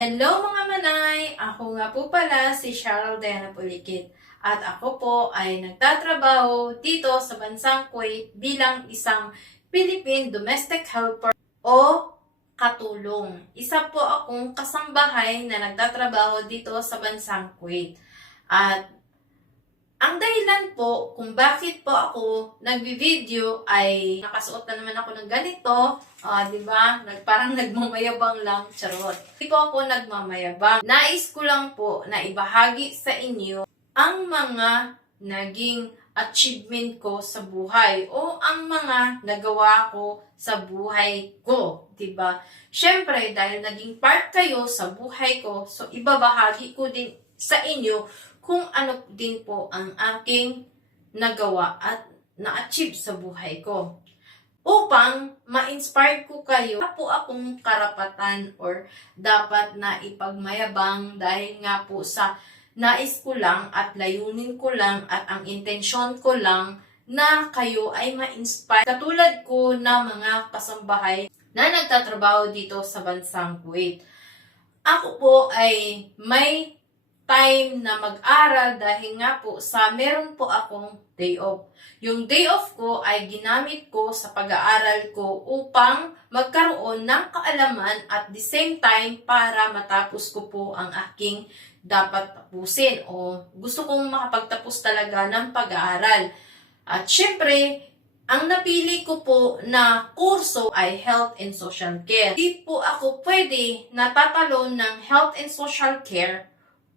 Hello mga manay! Ako nga po pala si Cheryl Diana Pulikit at ako po ay nagtatrabaho dito sa bansang Kuwait bilang isang Philippine Domestic Helper o katulong. Isa po akong kasambahay na nagtatrabaho dito sa bansang Kuwait. At ang dahilan po kung bakit po ako nagbi-video ay nakasuot na naman ako ng ganito. Di ba? Parang nagmamayabang lang, charot. Hindi po ako nagmamayabang. Nais ko lang po na ibahagi sa inyo ang mga naging achievement ko sa buhay o ang mga nagawa ko sa buhay ko, 'di ba? Syempre, dahil naging part kayo sa buhay ko, so ibabahagi ko din sa inyo kung ano din po ang aking nagawa at na-achieve sa buhay ko. Upang ma-inspire ko kayo, wala po akong karapatan or dapat na ipagmayabang dahil nga po sa nais ko lang at layunin ko lang at ang intensyon ko lang na kayo ay ma-inspire. Katulad ko na mga kasambahay na nagtatrabaho dito sa bansang Kuwait. Ako po ay may time na mag-aral dahil nga po sa meron po akong day off. Yung day off ko ay ginamit ko sa pag-aaral ko upang magkaroon ng kaalaman at the same time para matapos ko po ang aking dapat tapusin o gusto kong makapagtapos talaga ng pag-aaral. At syempre, ang napili ko po na kurso ay Health and Social Care. Hindi po ako pwede natatalon ng Health and Social Care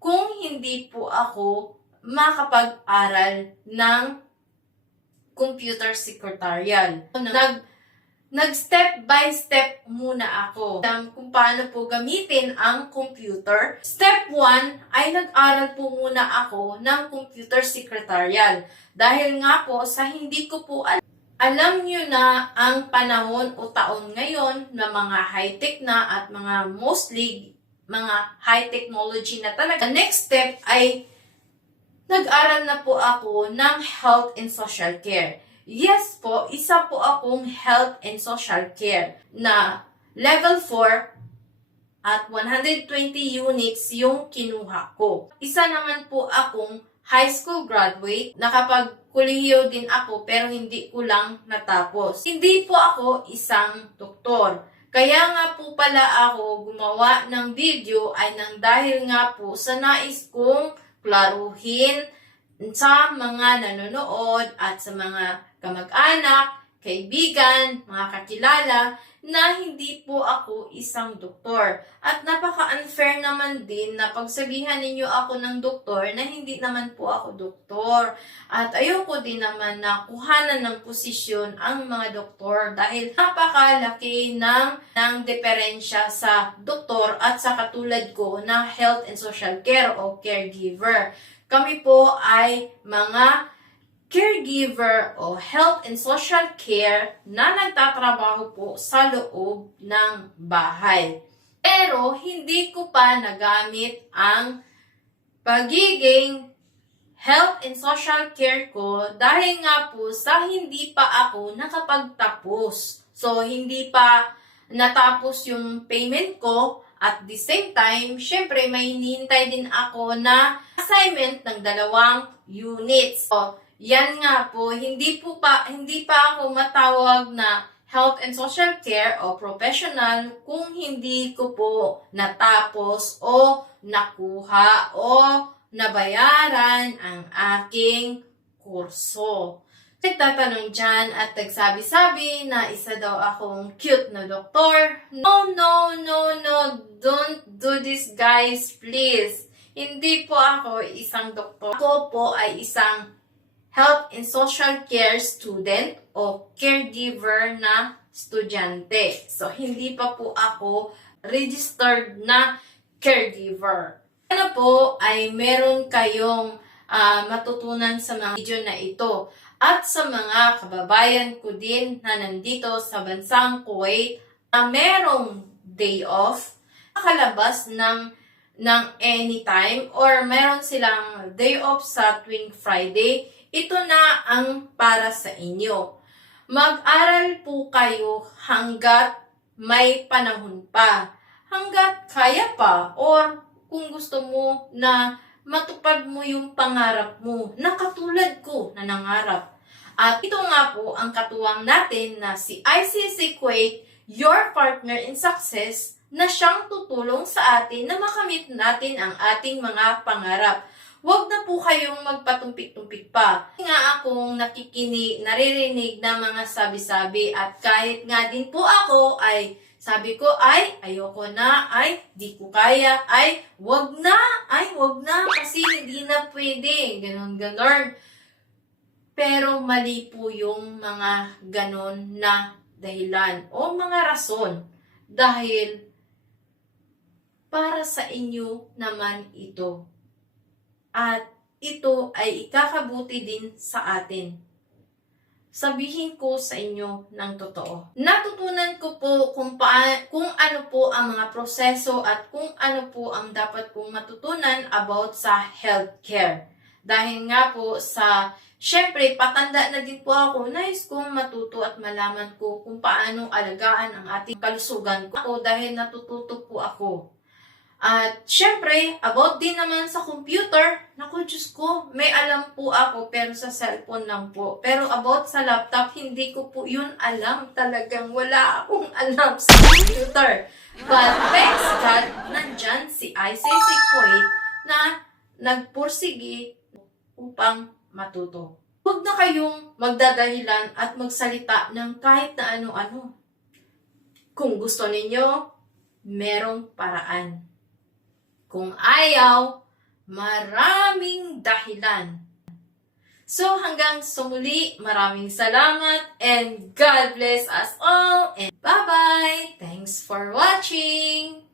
kung hindi po ako makapag-aral ng computer secretarial. Nag-step by step muna ako kung paano po gamitin ang computer. Step 1 ay nag-aral po muna ako ng computer secretarial. Dahil nga po sa hindi ko po alam nyo na ang panahon o taon ngayon na mga high-tech na at mga mostly mga high technology na talaga. The next step ay nag-aral na po ako ng Health and Social Care. Yes po, isa po akong Health and Social Care na level 4 at 120 units yung kinuha ko. Isa naman po akong high school graduate, nakapag-kolehiyo din ako pero hindi ko lang natapos. Hindi po ako isang doktor. Kaya nga po pala ako gumawa ng video ay nang dahil nga po sa nais kong klaruhin sa mga nanonood at sa mga kamag-anak, kaibigan, mga kakilala na hindi po ako isang doktor. At napaka-unfair naman din na pagsabihan ninyo ako ng doktor na hindi naman po ako doktor. At ayoko din naman na kuhanan ng posisyon ang mga doktor dahil napakalaki ng diferensya sa doktor at sa katulad ko na health and social care o caregiver. Kami po ay mga caregiver o health and social care na nagtatrabaho po sa loob ng bahay. Pero hindi ko pa nagamit ang pagiging health and social care ko dahil nga po sa hindi pa ako nakapagtapos. So, hindi pa natapos yung payment ko. At the same time, syempre may hinihintay din ako na assignment ng 2 units. So, yan nga po, hindi pa ako matawag na health and social care o professional kung hindi ko po natapos o nakuha o nabayaran ang aking kurso. Nagtatanong dyan at nagsabi-sabi na isa daw akong cute na doktor. No, don't do this guys, please. Hindi po ako isang doktor. Ako po ay isang health and social care student o caregiver na estudyante. So, hindi pa po ako registered na caregiver. Ano po ay meron kayong matutunan sa mga video na ito at sa mga kababayan ko din na nandito sa bansang Kuwait na merong day off, nakalabas ng anytime or meron silang day off sa tuwing Friday. Ito na ang para sa inyo. Mag-aral po kayo hanggat may panahon pa. hanggat kaya pa, or kung gusto mo na matupad mo yung pangarap mo na katulad ko na nangarap. At ito nga po ang katuwang natin na si ICC Kuwait, your partner in success, na siyang tutulong sa atin na makamit natin ang ating mga pangarap. Huwag na po kayong magpatumpik-tumpik pa. Nga akong naririnig na mga sabi-sabi, at kahit nga din po ako ay sabi ko ay ayoko na, ay di ko kaya, ay wag na, kasi hindi na pwede, ganon. Pero mali po yung mga ganon na dahilan o mga rason, dahil para sa inyo naman ito. At ito ay ikakabuti din sa atin. Sabihin ko sa inyo ng totoo. Natutunan ko po kung ano po ang mga proseso at kung ano po ang dapat kong matutunan about sa healthcare. Dahil nga po syempre, patanda na din po ako, nais kong matuto at malaman ko kung paano alagaan ang ating kalusugan ko dahil natututo po ako. At syempre, about din naman sa computer, naku Diyos ko, may alam po ako pero sa cellphone lang po. Pero about sa laptop, hindi ko po yun alam. Talagang wala akong alam sa computer. But thanks God, nandyan si ICC Kuwait na nagpursige upang matuto. Huwag na kayong magdadahilan at magsalita ng kahit na ano-ano. Kung gusto ninyo, merong paraan. Kung ayaw, maraming dahilan. So hanggang sa muli, maraming salamat and God bless us all and bye-bye! Thanks for watching!